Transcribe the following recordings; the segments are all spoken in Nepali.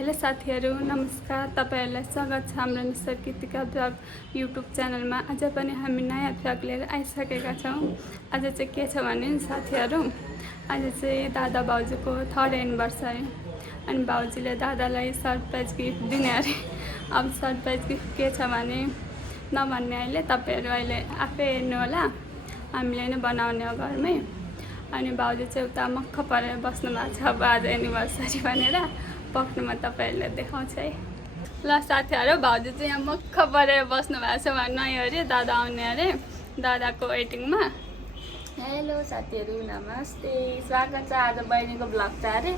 हेलो साथीहरू नमस्कार तपाईहरुलाई स्वागत छ हाम्रो मिस्टर कृतिका ब्लग युट्युब च्यानलमा। आज पनि हामी नयाँ ब्लग लिएर आइसकेका छौं। आज चाहिँ के छ भने साथीहरू आज चाहिँ दादा भाउजूको 3rd एनिभर्सरी अनि भाउजूले दादालाई सरप्राइज गिफ्ट दिने अरे। अब सरप्राइज गिफ्ट के छ भने नभन्ने अहिले तपाईहरु अहिले आफै हेर्नु होला। हामीले नै बनाउने हो घरमै। अनि भाउजू चाहिँ उता मक्ख परेर बस्नु भएको छ अब आज एनिभर्सरी भनेर। पक्नुमा तपाईहरुले देखाउँछ है। ल साथीहरु भाउजू चाहिँ यहाँ मक्ख परेर बस्नु भएको छ भन्नु अरे दादा आउने अरे दादाको वेटिङमा। हेलो साथीहरु नमस्ते स्वागत छ आज बहिनीको ब्लग छ अरे।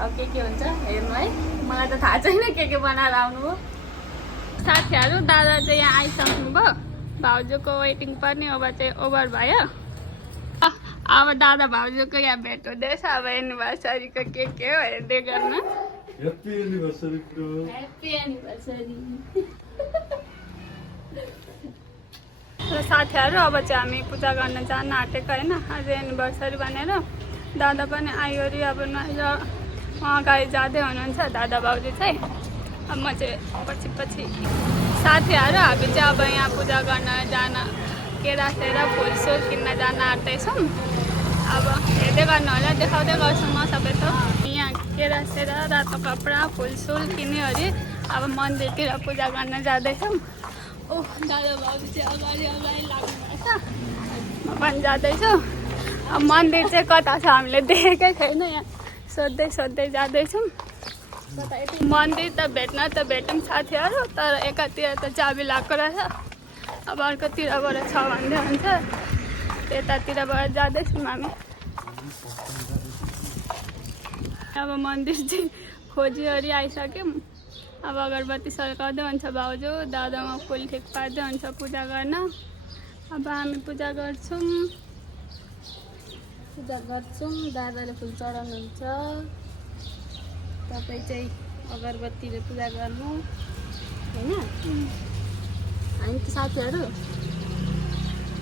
अब के हुन्छ हेर्नु है। मलाई त थाहा छैन के बनाएर आउनु हो। साथीहरु दादा चाहिँ यहाँ आइसक्नु भयो। भाउजूको वेटिङ पनि अब चाहिँ ओभर भयो। अब दादा भाउजूको यहाँ भेट हुँदैछ। अब एनिभर्सरीको के हो हेर्दै गर्न। Happy anniversary bro. Happy anniversary. र साथीहरु अब चाहिँ हामी पूजा गर्न जान आँटेको हैन आज एनिभर्सरी भनेर। दादा पनि आयो रे अब उहाँ अगाडि जाँदै हुनुहुन्छ दादा भाउजू चाहिँ। अब म चाहिँ पछि साथीहरु हामी चाहिँ अब यहाँ पूजा गर्न जान केरा फुलसुल किन्न जान आँट्दैछौँ। अब हेर्दै गर्नु होला देखाउँदै गर्छु म सबै थोक। यहाँ केरा रातो कपडा फुलसुल किन्यो अरे। अब मन्दिरतिर पूजा गर्न जाँदैछौँ। ओह दादा भाउजू चाहिँ अगाडि लाग्नु भएछ। म पनि जाँदैछु। अब मन्दिर चाहिँ कता छ हामीले देखेकै छैन। यहाँ सोध्दै जाँदैछौँ। मन्दिर त भेटौँ साथीहरू तर एकातिर त चाबी लगाएको रहेछ। अब अर्कोतिरबाट छ भन्दै हुन्छ त्यतातिरबाट जाँदैछौँ हामी। अब मन्दिर चाहिँ खोजिओरी आइसक्यौँ। अब अगरबत्ती सल्काउँदै हुन्छ भाउजू दादामा फुल ठिक पार्दै हुन्छ पूजा गर्न। अब हामी पूजा गर्छौँ दादाले फुल चढाउनुहुन्छ। तपाईँ चाहिँ अगरबत्तीले पूजा गर्नु हैन। हामी त साथीहरू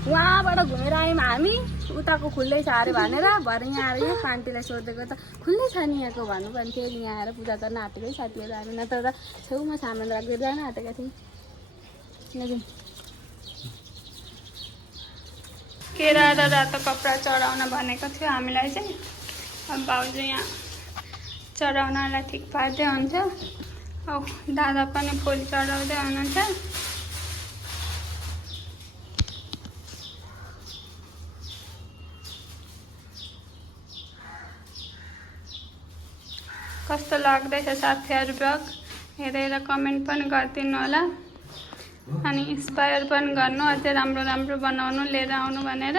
वहाँबाट घुमेर आयौँ हामी। उताको खुल्लै छ अरे भनेर भरे यहाँ आएर यो आन्टीलाई सोधेको त खुल्लै छ नि यहाँको भन्नु पनि थियो। यहाँ आएर पूजा गर्न आँटेकै साथीहरू हामी नत्र त छेउमा सामान राखेर जान आँटेका थियौँ। केरा र रातो कपडा चढाउन भनेको थियो हामीलाई चाहिँ। अब भाउजू यहाँ चढाउनलाई ठिक पार्दै हुन्छ। औ दादा पनि फुल चढाउँदै हुनुहुन्छ। कस्तो लाग्दैछ साथीहरू ब्लग हेरेर कमेन्ट पनि गरिदिनु होला। अनि इन्स्पायर पनि गर्नु अझै राम्रो बनाउनु लिएर आउनु भनेर।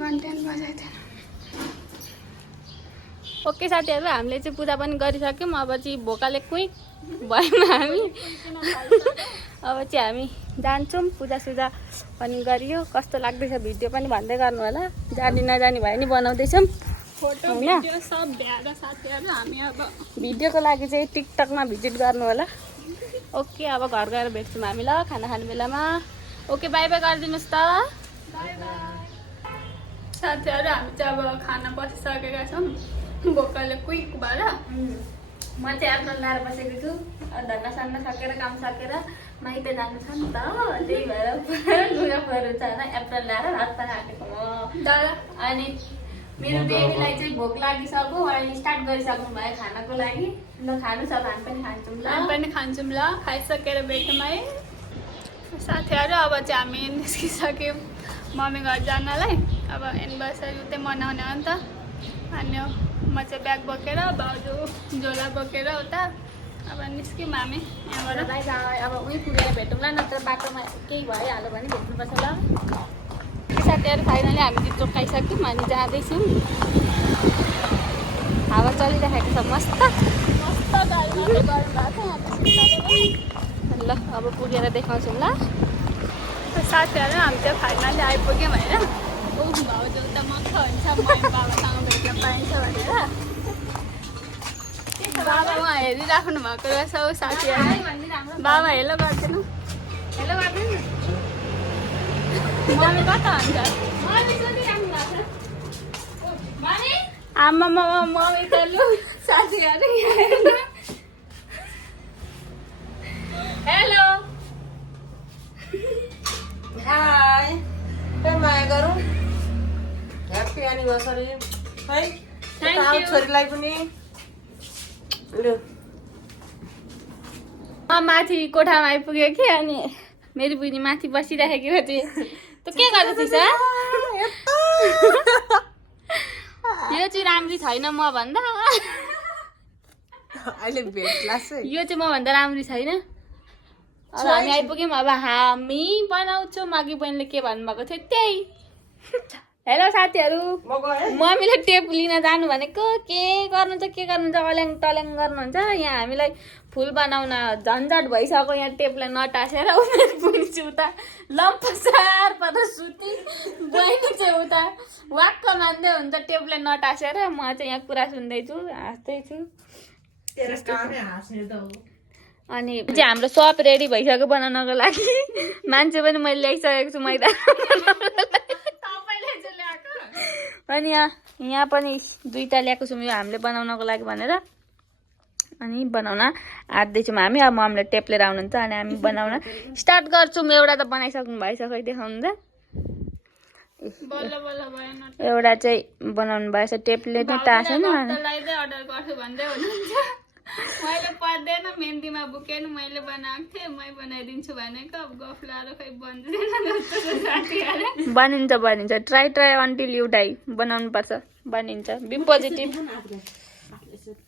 घन्टेन बजाइदिनु। ओके साथीहरू हामीले चाहिँ पूजा पनि गरिसक्यौँ। अब चाहिँ भोकाले क्विक भएन हामी। अब चाहिँ हामी जान्छौँ। पूजासुजा पनि गरियो कस्तो लाग्दैछ भिडियो पनि भन्दै गर्नु होला। जानी नजानी भए नि बनाउँदैछौँ फोटो भिडियो सब भ्याएर साथीहरू हामी अब भिडियोको लागि चाहिँ टिकटकमा भिजिट गर्नु होला। ओके अब घर गएर भेट्छौँ हामी ल खाना खाने बेलामा। ओके बाई बाई गरिदिनुहोस् त। बाई बाई साथीहरू हामी चाहिँ अब खाना बसिसकेका छौँ। भोकाले क्विक भएर म चाहिँ एप्रिल लाएर बसेको छु। धन्न सकेर काम सकेर माइत जानु छ नि त त्यही भएर लुगाफहरू छ होइन एप्रिल ल्याएर रात आँटेको म दादा। अनि मेरो बेबीलाई चाहिँ भोक लागिसक्यो अनि स्टार्ट गरिसक्नु भयो खानाको लागि। ल खानु छ हामी पनि खान्छौँ ल। हामी पनि खान्छौँ ल। खाइसकेर भेटौँ है साथीहरू। अब चाहिँ हामी निस्किसक्यौँ मम्मी घर जानलाई। अब एनिभर्सरी उतै मनाउने हो नि त। अनि म चाहिँ ब्याग बोकेर भाउजू झोला बोकेर उता अब निस्क्यौँ हामी यहाँबाट। बाई बाई अब उही पुगेर भेटौँला नत्र बाटोमा केही भइहाल्यो भने भेट्नुपर्छ ल। साथीहरू फाइनली हामी चाहिँ खाइसक्यौँ अनि जाँदैछौँ। हावा चलिरहेको छ मस्त गाडीमा गरम भएको छ। ल अब पुगेर देखाउँछौँ ल। साथीहरू हामी चाहिँ फाइनली आइपुग्यौँ होइन। ऊ भाउजू त मक्ख हुन्छ बाबासँग भेट्न पाइन्छ भनेर। बाबा उहाँ हेरिराख्नु भएको रहेछ ऊ साथीहरू। बाबा हेलो गरिदिनु। हेलो गरिदिनु। मम्मी कता हुन्छ आमा मम्मी त लु साथीहरू हेलो हाय के माया गरौँ ह्याप्पी एनिभर्सरी है Thank यता आऊ you. छोरीलाई पनि लु म माथि कोठामा आइपुग्यो कि अनि मेरो बुढी माथि बसिराखेको थिएँ त के गर्दैछिस् यो चाहिँ राम्री छैन म भन्दा अहिले भेट्ला है यो चाहिँ म भन्दा राम्री छैन अब हामी आइपुग्यौँ अब हामी बनाउँछौँ माघी बहिनीले के भन्नुभएको थियो त्यही हेलो साथीहरू म गएँ मम्मीले टेप लिन जानु भनेको के गर्नुहुन्छ अल्याङ तल्याङ गर्नुहुन्छ यहाँ हामीलाई फुल बनाउन झन्झट भइसक्यो यहाँ टेपलाई नटासेर उनीहरू पुग्छु उता लम्पसार पर्दा सुति बहिनी चाहिँ उता वाक्क मान्दै हुन्छ टेपलाई नटासेर म चाहिँ यहाँ कुरा सुन्दैछु हाँस्दैछु तेरो कामै हाँस्ने त हो अनि चाहिँ हाम्रो सप रेडी भइसक्यो बनाउनको लागि मान्छे पनि मैले ल्याइसकेको छु मैदा अनि यहाँ पनि 2टा ल्याएको छौँ यो हामीले बनाउनको लागि भनेर अनि बनाउन आँट्दैछौँ हामी अब मम्मीले टेप लिएर आउनुहुन्छ अनि हामी बनाउन स्टार्ट गर्छौँ एउटा त बनाइसक्नु भइसक्यो देखाउनु त बल्ल बल्ल भएन एउटा चाहिँ बनाउनु भएछ टेपले नै टाँसेन भक्तलाई अर्डर गर्छु भन्दै हुनुहुन्छ मैले पर्दैन मेहन्दीमा बुकेन मैले बनाएको थिएँ मै बनाइदिन्छु भनेको अब गफ लाएर खै बन्दैन जस्तो छ साथीहरू बनिन्छ ट्राई अन्टिल यु डाई बनाउनु पर्छ बनिन्छ बी पोजिटिभ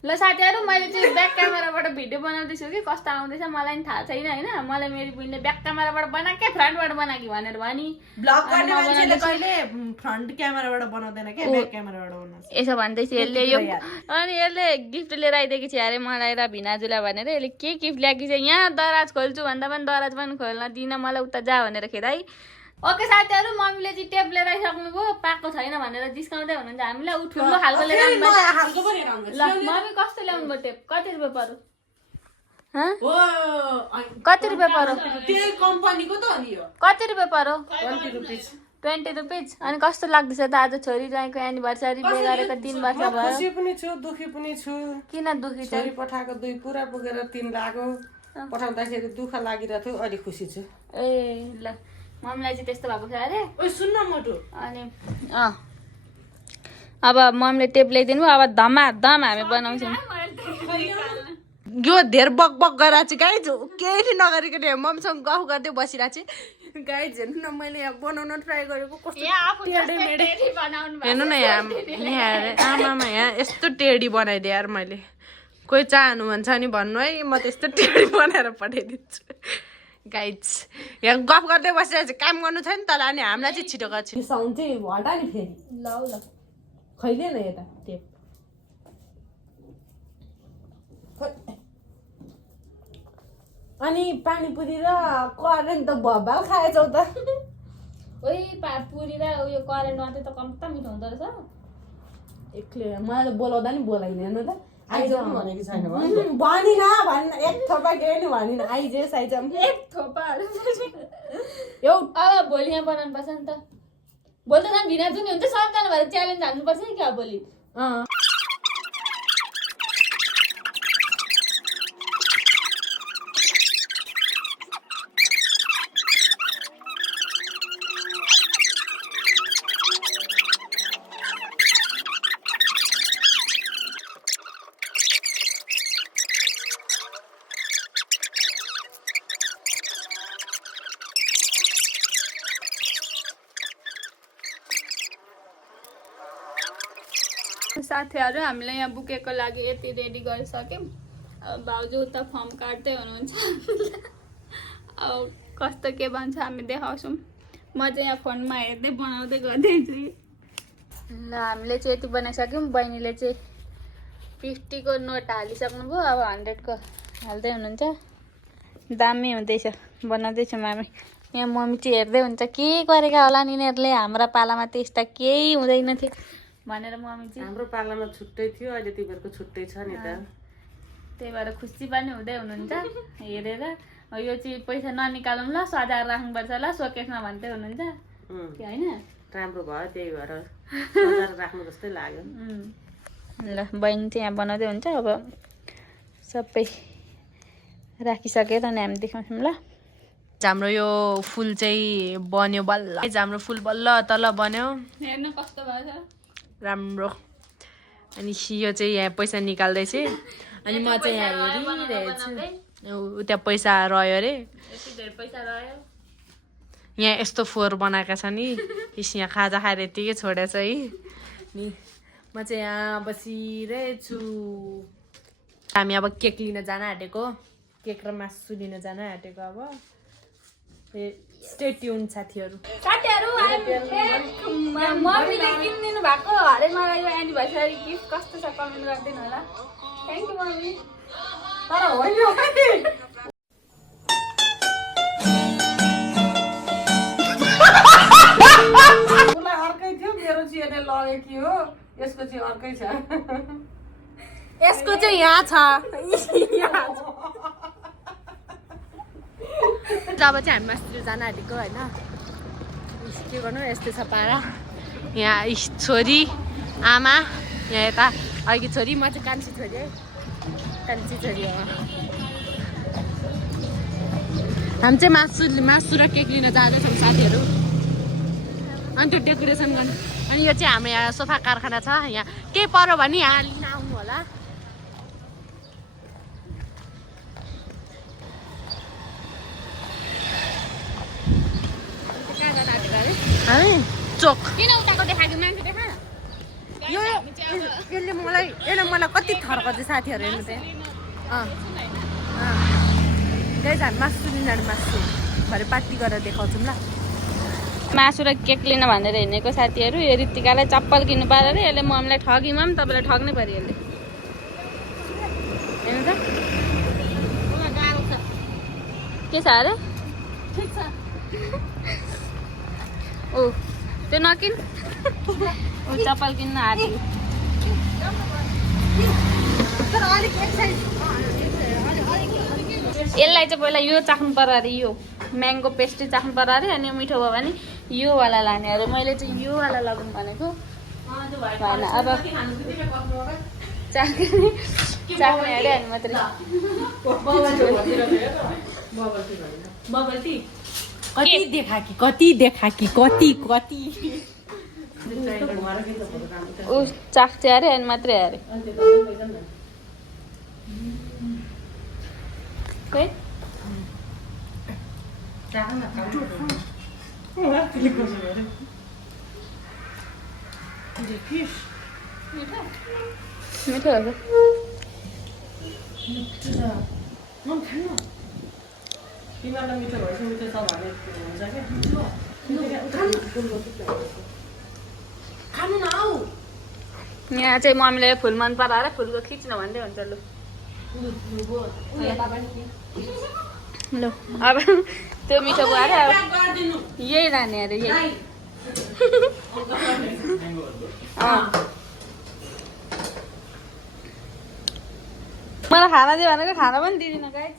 ल साथीहरू मैले चाहिँ ब्याक क्यामेराबाट भिडियो बनाउँदैछु कि कस्तो आउँदैछ मलाई पनि थाहा छैन होइन मलाई मेरो बहिनीले ब्याक क्यामेराबाट बनाएकै फ्रन्टबाट बनाएको भनेर भनी ब्लग गर्ने मान्छेले कहिले फ्रन्ट क्यामेराबाट बनाउँदैन के ब्याक क्यामेराबाट बनाउँछ यसो भन्दैछु यसले यो अनि यसले गिफ्ट लिएर आइदिएकी छ अरे मलाई र भिनाजुलाई भनेर यसले के गिफ्ट ल्याएकी छ यहाँ दराज खोल्छु भन्दा पनि दराज पनि खोल्न दिन मलाई उता जा भनेर खेदाइ ओके साथीहरू मम्मीले चाहिँ टेप लिएर आइसक्नुभयो पाएको छैन भनेर जिस्काउँदै हुनुहुन्छ हामीलाई ऊ ठुलो खालको लिएर आउनुभयो ल मम्मी कस्तो ल्याउनु भयो टेप कति रुपियाँ पर्यो कति रुपियाँ पर्यो त्यही कम्पनीको त हो नि यो कति रुपियाँ पर्यो 20 रुपैयाँ 20 रुपिज अनि कस्तो लाग्दैछ त आज छोरी ज्वाइँको एनिभर्सरी बिहे गरेको 3 वर्ष भयो खुसी पनि छु दुखी पनि छु किन दुखी छ छोरी पठाएको 2 पुरा पुगेर 3 लाग्यो पठाउँदाखेरि दुःख लागिरहेको थियो अहिले खुसी छु ए ल मम्मीलाई चाहिँ त्यस्तो भएको छ अरे ओइ सुन्न मोटो अनि अब मम्मीले टेप ल्याइदिनु अब धमाधम हामी बनाउँछौँ यो धेर बक बक गरेर चाहिँ गाइज केही नगरिकन मम्मीसँग गफ गर्दै बसिरहेको छु गाइज हेर्नु न मैले यहाँ बनाउन ट्राई गरेको कस्तो टेढे मेढे हेर्नु न यहाँ आमामा यहाँ यस्तो टेढी बनाइदिएँ यार मैले कोही चाहनुहुन्छ नि भन्नु है म त्यस्तो टेढी बनाएर पठाइदिन्छु गाइज यहाँ गफ गर्दै बसिरहेको छु काम गर्नु छ नि तर अनि हामीलाई चाहिँ छिटो गर्छु साउन्ड चाहिँ हटा नि फेरि ल ल खैले न यता टेप अनि पानीपुरी र करेन्ट त भब्बाल खाएछौ त ओइ पुरी र उयो करेन्ट मात्रै त कम्ता मिठो हुँदो रहेछ एक्लै मलाई त बोलाउँदा नि बोलाइदिएन त आइजाउँ भनेको छैन भनिन भन्न एक थोपा केही नि भनिन आइजेस् आइजाउँ एक थोपाहरू अब भोलि यहाँ बनाउनु पर्छ नि त भोलि त झन् भिनाजु नि हुन्छ सबजना भएर च्यालेन्ज हाल्नुपर्छ नि क्या भोलि साथीहरू हामीले यहाँ बुकेको लागि यति रेडी गरिसक्यौँ अब भाउजू उता फर्म काट्दै हुनुहुन्छ अब कस्तो के भन्छ हामी देखाउँछौँ म चाहिँ यहाँ फोनमा हेर्दै बनाउँदै गर्दैछु ल हामीले चाहिँ यति बनाइसक्यौँ बहिनीले चाहिँ 50 को नोट हालिसक्नुभयो अब 100 को हाल्दै हुनुहुन्छ दामी हुँदैछ बनाउँदैछौँ हामी यहाँ मम्मी चाहिँ हेर्दै हुन्छ के गरेका होला नि यिनीहरूले हाम्रा पालामा त यस्ता केही हुँदैन थियो भनेर मम्मी चाहिँ हाम्रो पालामा छुट्टै थियो अहिले तिमीहरूको छुट्टै छ नि त त्यही भएर खुसी पनि हुँदै हुनुहुन्छ हेरेर यो चाहिँ पैसा ननिकालौँ ल सजाएर राख्नुपर्छ ल सोकेसमा भन्दै हुनुहुन्छ कि होइन राम्रो भयो त्यही भएर सजाएर राख्नु जस्तै लाग्यो ल बहिनी चाहिँ यहाँ बनाउँदै हुन्छ अब सबै राखिसकेर नि हामी देखाउँछौँ ल हाम्रो यो फुल चाहिँ बन्यो बल्ल हाम्रो फुल बल्ल तल बन्यो हेर्नु कस्तो भएछ राम्रो अनि यो चाहिँ यहाँ पैसा निकाल्दैछ अनि म चाहिँ यहाँ हेरिरहेछु उता पैसा रह्यो अरे यति धेरै पैसा रह्यो यहाँ यस्तो फोहोर बनाएका छ नि यहाँ खाजा खाएर यतिकै छोडेछ है नि म चाहिँ यहाँ बसिरहेछु हामी अब केक लिन जान आँटेको केक र मासु लिन जान आँटेको अब स्टे ट्युन साथीहरू मम्मीले किनिदिनु भएको अरे मलाई यो एनिभर्सरी गिफ्ट कस्तो छ कमेन्ट गरिदिनु होला थ्याङ्क यू मम्मी तर होइन उसलाई अर्कै थियो मेरो चाहिँ यसले लग्यो कि हो यसको चाहिँ अर्कै छ यसको चाहिँ यहाँ छ जब चाहिँ हामी मास्तिर जान आँटेको होइन के गर्नु यस्तो छ पारा यहाँ छोरी आमा यहाँ यता अघि छोरी म चाहिँ कान्छी छोरी है कान्छी छोरी हो हामी चाहिँ मासु र केक लिन जाँदैछौँ साथीहरू अनि त्यो डेकोरेसन गर्नु अनि यो चाहिँ हाम्रो यहाँ सोफा कारखाना छ यहाँ केही पऱ्यो भने यहाँ लिन आउनु होला चोक किन उताको देखाएको मान्छे देखा यसले मलाई कति थर्काउँछ साथीहरू हेर्नु चाहिँ हामी मासु लिन मासु भरे पार्टी गरेर देखाउँछौँ ल मासु र केक लिन भनेर हिँडेको साथीहरू यो ऋतिकालाई चप्पल किन्नु पारेर अरे यसले मम्मीलाई ठगिमा पनि तपाईँलाई ठग्नै पऱ्यो यसले हेर्नु त के छ अरे ओ त्यो नकिन ऊ चप्पल किन्न आँट्यो यसलाई चाहिँ पहिला यो चाख्नु पर्यो अरे यो म्याङ्गो पेस्ट्री चाख्नु पर्यो अरे अनि मिठो भयो भने योवाला लाने अरे मैले चाहिँ योवाला लगाउनु भनेको भएन अब चाख्ने अरे अनि मात्रै कति देखा कि ऊ चाख्छ अरे अनि मात्रै अरे खोइ मिठो हो यहाँ चाहिँ मम्मीले फुल मन पराएर फुलको खिच्न भन्दै हुन्छ लु ल अब त्यो मिठो भयो अरे अब यही लाने अरे यही मलाई खाना दियो भनेको खाना पनि दिँदिनँ गाइस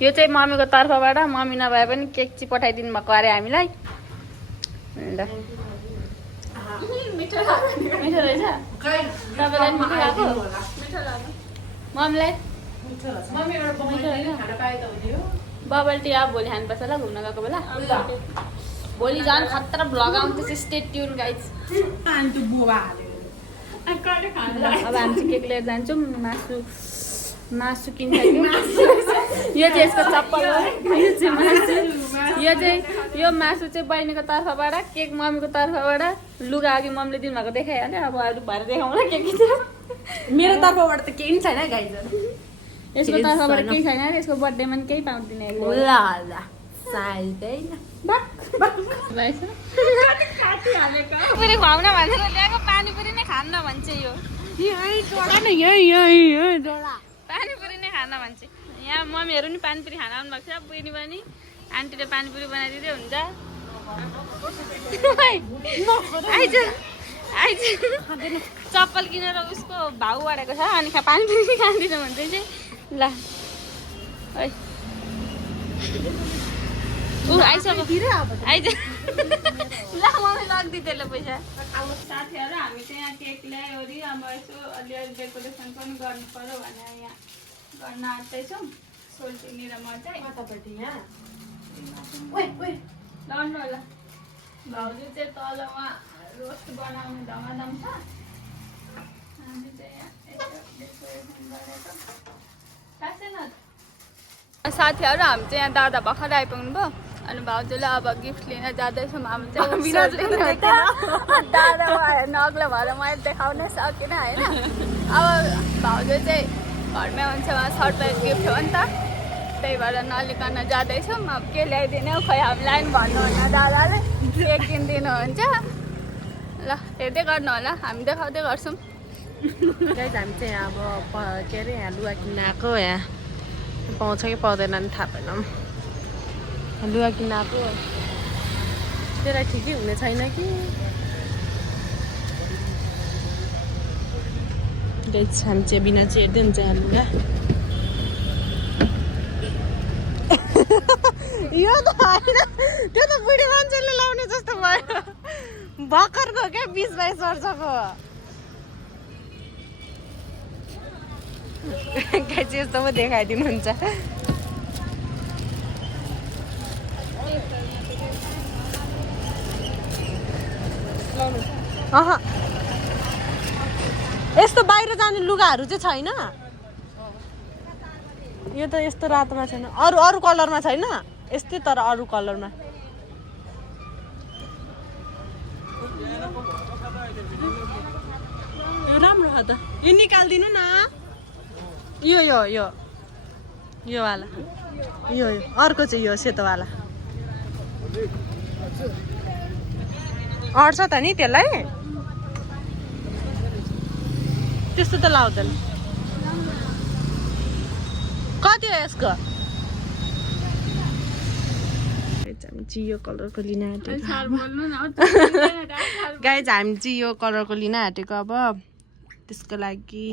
यो चाहिँ मम्मीको तर्फबाट मम्मी नभए पनि केक चाहिँ पठाइदिनु भएको अरे हामीलाई ल मिठो रहेछ तपाईँलाई मिठो लाग्यो मम्मीलाई बबल टी अब भोलि खानुपर्छ ल घुम्न गएको बेला भोलि झन् खतरा भ्लग आउँदैछ स्टे ट्युन गाइज अब हामी चाहिँ केक लिएर जान्छौँ मासु किन्छ यो चाहिँ यसको चप्पल हो यो मासु चाहिँ बहिनीको तर्फबाट केक मम्मीको तर्फबाट लुगा अघि मम्मीले दिनुभएको देखाइहाल्यो अब अरू भएर देखाउँला के के छ मेरो तर्फबाट त केही छैन गाइज यसको तर्फबाट केही छैन यसको बर्थडेमा पनि केही पाउँदिनँ पुरी खुवाउन भनेर ल्याएको पानीपुरी नै खान्न भन्छ यो पानीपुरी नै खान भन्छ यहाँ मम्मीहरू नि पानीपुरी खान आउनुभएको छ बहिनी पनि आन्टीले पानीपुरी बनाइदिँदै हुन्छ आइज आइज चप्पल किनेर उसको भाउ बढेको छ अनि पानीपुरी खाँदिनँ भन्दै चाहिँ ल है ऊ आइसक्यो आइज ल मलाई लाग्दै त्यसले पैसा साथीहरू हामी चाहिँ यहाँ केक ल्यायो अरे अब यसो अलिअलि डेकोरेसन पनि गर्नु पर्यो भनेर यहाँ गर्न आँट्दैछौँ सोल्टिनी र म चाहिँ लड्नु होला भाउजू चाहिँ तल उहाँ रोस्ट बनाउने धमाधम छ हामी चाहिँ यहाँ यसो डेकोरेसन गरेको साथीहरू हामी चाहिँ यहाँ दादा भर्खर आइपुग्नु भयो अनि भाउजूलाई अब गिफ्ट लिन जाँदैछौँ हामी चाहिँ दादा नग्लो भएर मैले देखाउनै सकिनँ होइन अब भाउजू चाहिँ घरमै हुन्छ उहाँ सरप्राइज गिफ्ट हो नि त त्यही भएर नलिकन जाँदैछौँ अब के ल्याइदिने हो खै हामीलाई पनि भन्नुहुन्न दादाले के किनिदिनुहुन्छ ल हेर्दै गर्नु होला हामी देखाउँदै गर्छौँ गाइज हामी चाहिँ अब के अरे यहाँ लुगा किन्न आएको यहाँ पाउँछ कि पाउँदैन नि थाहा भएन लुगा किन्न आएको त्यसलाई ठिकै हुने छैन कि गाइज हामी चाहिँ बिना चाहिँ हेर्दै हुन्छ यहाँ लुगा यो त होइन त्यो त बुढी मान्छेले लाउने जस्तो भयो भर्खरको क्या 20-22 वर्षको गाइज यस्तो पो देखाइदिनुहुन्छ यस्तो बाहिर जाने लुगाहरू चाहिँ छैन यो त यस्तो रातोमा छैन अरू अरू कलरमा छैन यस्तै तर अरू कलरमा यो राम्रो छ त यो निकालिदिनु न यो यो यो यो वाला यो यो अर्को चाहिँ यो सेतोवाला अट्छ त नि त्यसलाई त्यस्तो त लाउँदैन कति हो यसको चाहिँ यो कलरको लिन आँटेको गाइज हामी चाहिँ यो कलरको लिन आँटेको अब त्यसको लागि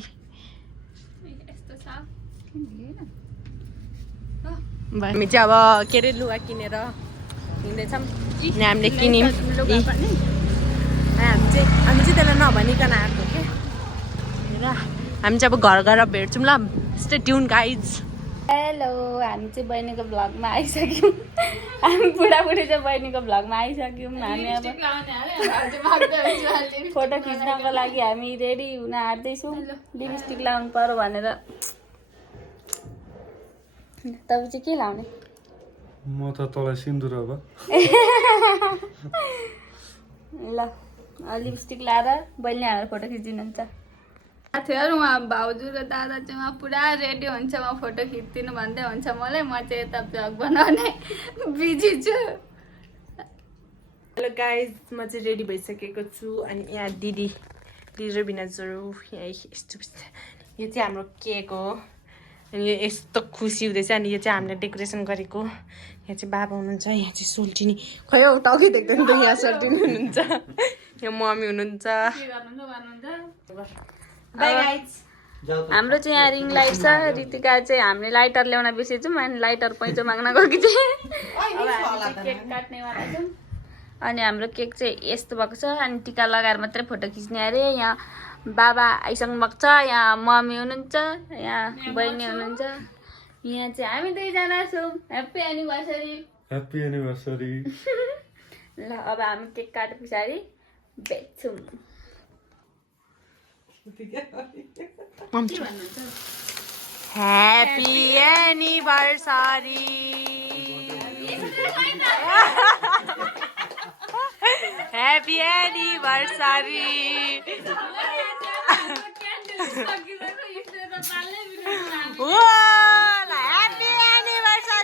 हामी चाहिँ अब के अरे लुगा किनेर हिँड्दैछौँ अनि हामीले किन्यौँ हामी चाहिँ त्यसलाई नभनिकन आएको के र हामी चाहिँ अब घर गएर भेट्छौँ ल स्टे ट्युन गाइज हेलो हामी चाहिँ बहिनीको भ्लगमा आइसक्यौँ हामी बुढाबुढी चाहिँ बहिनीको भ्लगमा आइसक्यौँ हामी अब फोटो खिच्नको लागि हामी रेडी हुन आँट्दैछौँ लिपस्टिक लाउनु पर्यो भनेर तपाईँ चाहिँ के लाउने म त तँलाई सिन्दुर अब ल लिपस्टिक लाएर बहिनी हालेर फोटो खिचिदिनुहुन्छ साथीहरू उहाँ भाउजू र दादा चाहिँ उहाँ पुरा रेडी हुन्छ उहाँ फोटो खिचिदिनु भन्दै हुन्छ मलाई म चाहिँ यता भ्लग बनाउने बिजी छु हेलो गाइज म चाहिँ रेडी भइसकेको छु अनि यहाँ दिदी र बिनाजहरू यहाँ यस्तो यो चाहिँ हाम्रो केक हो अनि यो यस्तो खुसी हुँदैछ अनि यो चाहिँ हामीले डेकोरेसन गरेको यहाँ चाहिँ बाबा हुनुहुन्छ यहाँ चाहिँ सोल्टिनी खै हौ टाउकै देख्दैन त यहाँ सोल्टिनी हुनुहुन्छ यहाँ मम्मी हुनुहुन्छ हाम्रो चाहिँ यहाँ रिङ लाइट छ रितिका चाहिँ हामीले लाइटर ल्याउन बिर्सेछौँ अनि लाइटर पैँचो माग्न गएको चाहिँ अब हामी केक काट्नेवाला छौँ अनि हाम्रो केक चाहिँ यस्तो भएको छ अनि टिका लगाएर मात्रै फोटो खिच्ने अरे यहाँ बाबा आइसक्नु भएको छ यहाँ मम्मी हुनुहुन्छ यहाँ बहिनी हुनुहुन्छ यहाँ चाहिँ हामी दुईजना छौँ ह्याप्पी एनिभर्सरी ह्याप्पी एनिभर्सरी ल अब हामी केक काटे पछाडि बेच्छौँ happy anniversary happy anniversary happy anniversary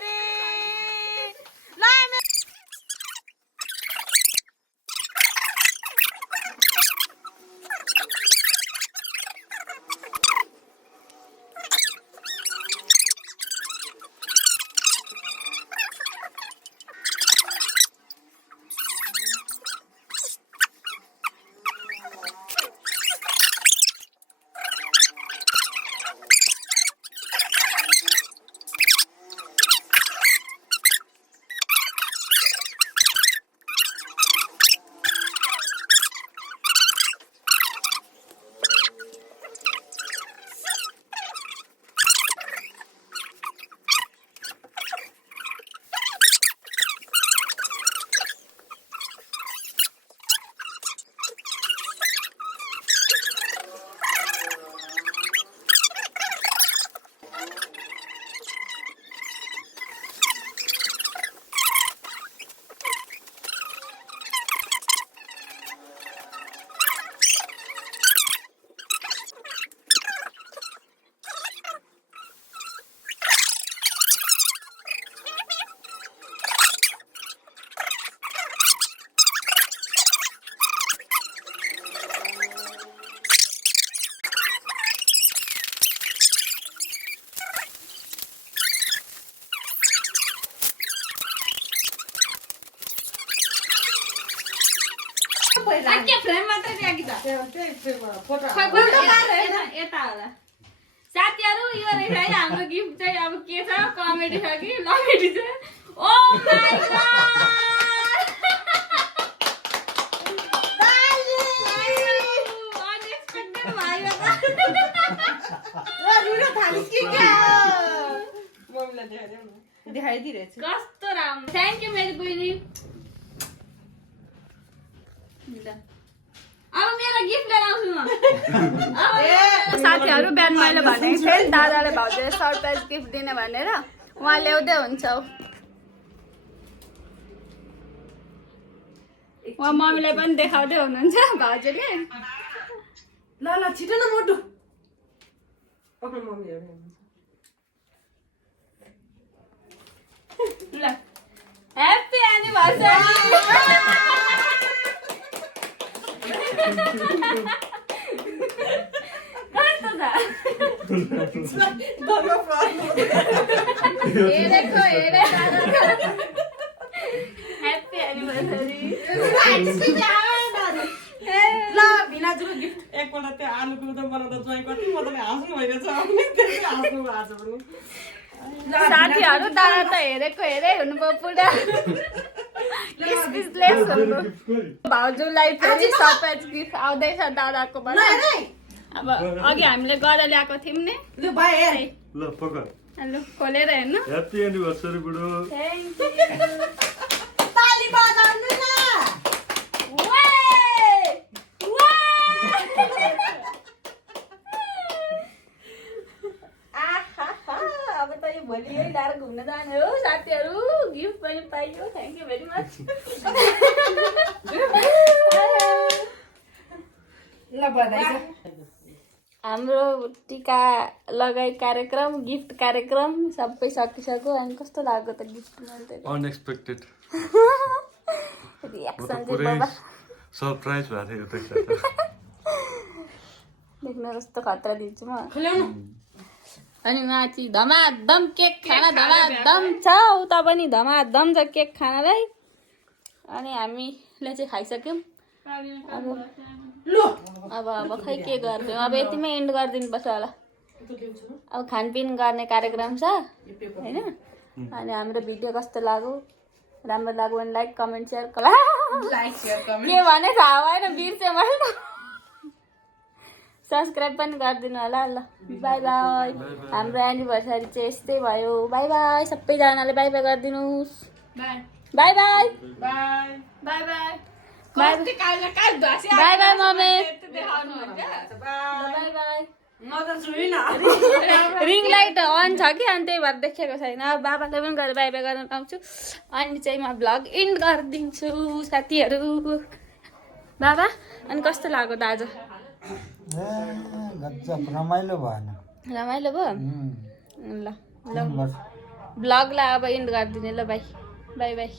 के फ्रेम मात्रै राखी त त्यही फ्रेममा फोटो खै फोटो पारेन यता होला साथीहरु यो रहेछ है हाम्रो गिफ्ट चाहिँ अब के छ कमेडी छ कि लमेडी छ ओ माय गॉड देखाइदिरहेछु कस्तो राम्रो थ्यांक यू मेरी बहिनी अब मेरो गिफ्ट लिएर आउँछु म साथीहरू बिहान मैले भनेको थिएँ दादाले भाउजूले सरप्राइज गिफ्ट दिने भनेर उहाँ ल्याउँदै हुन्छ उहाँ मम्मीलाई पनि देखाउँदै हुनुहुन्छ भाउजूले ल ल छिटो न मोटु आफ्नो मम्मी हेर्नु ल ह्यापी एनिभर्सरी कस्तो छ हेरेको हेरे ह्यापी एनिभर्सरी ल भिनाजुको गिफ्ट एकपल्ट त्यो आलुको त बनाउँदा जोइ कति मजाले हाँस्नु भइरहेछ अनि त्यसले हाँस्नु भएको छ भने साथीहरू दादा त हेरेको हेरे हुनुभयो पुरा भाउजूलाई फेरि सरप्राइज गिफ्ट आउँदैछ दादाकोबाट अब अघि हामीले गरेर ल्याएको थियौँ नि ल भाइ हेर ल पकड लु खोलेर हेर्नु ह्याप्पी एनिभर्सरी बुढो थ्याङ्क यू ताली बजाउनु न अब त यो भोलि यही लाएर घुम्न जाने हो साथीहरू गिफ्ट पनि पाइयो थ्याङ्क यू भेरी मच ल बधाई छ हाम्रो टिका लगाई कार्यक्रम गिफ्ट कार्यक्रम सबै सकिसक्यो अनि कस्तो लाग्यो त गिफ्ट मैले अनएक्सपेक्टेड रियाक्सन चाहिँ पुरै बाबा सरप्राइज भएको थियो यो त देख्न कस्तो खतरा दिन्छु म खुल्याउनु अनि माथि धमाधम केक खाना धमाधम छ उता पनि धमाधम छ केक खानालाई अनि हामीले चाहिँ खाइसक्यौँ अब खै के गरिदिउँ अब यतिमै एन्ड गरिदिनु पर्छ होला अब खानपिन गर्ने कार्यक्रम छ होइन अनि हाम्रो भिडियो कस्तो लाग्यो राम्रो लाग्यो भने लाइक कमेन्ट सेयर के भने थाहा भएन बिर्सेँ मैले सब्सक्राइब पनि गरिदिनु होला ल बाई बाई हाम्रो एनिभर्सरी चाहिँ यस्तै भयो बाई बाई सबैजनाले बाई बाई गरिदिनुहोस् by by by by by by by by mummy by by म त छुइन रिङ लाइट अन छ कि अनि त्यही भएर देखेको छैन बाबालाई पनि गएर बाई बाई गर्न आउँछु अनि चाहिँ म भ्लग इन्ड गरिदिन्छु साथीहरू बाबा अनि कस्तो लाग्यो त आज गजब रमाइलो भएन रमाइलो भयो ल ल भ्लगलाई अब इन्ड गरिदिने ल बाई बाई बाई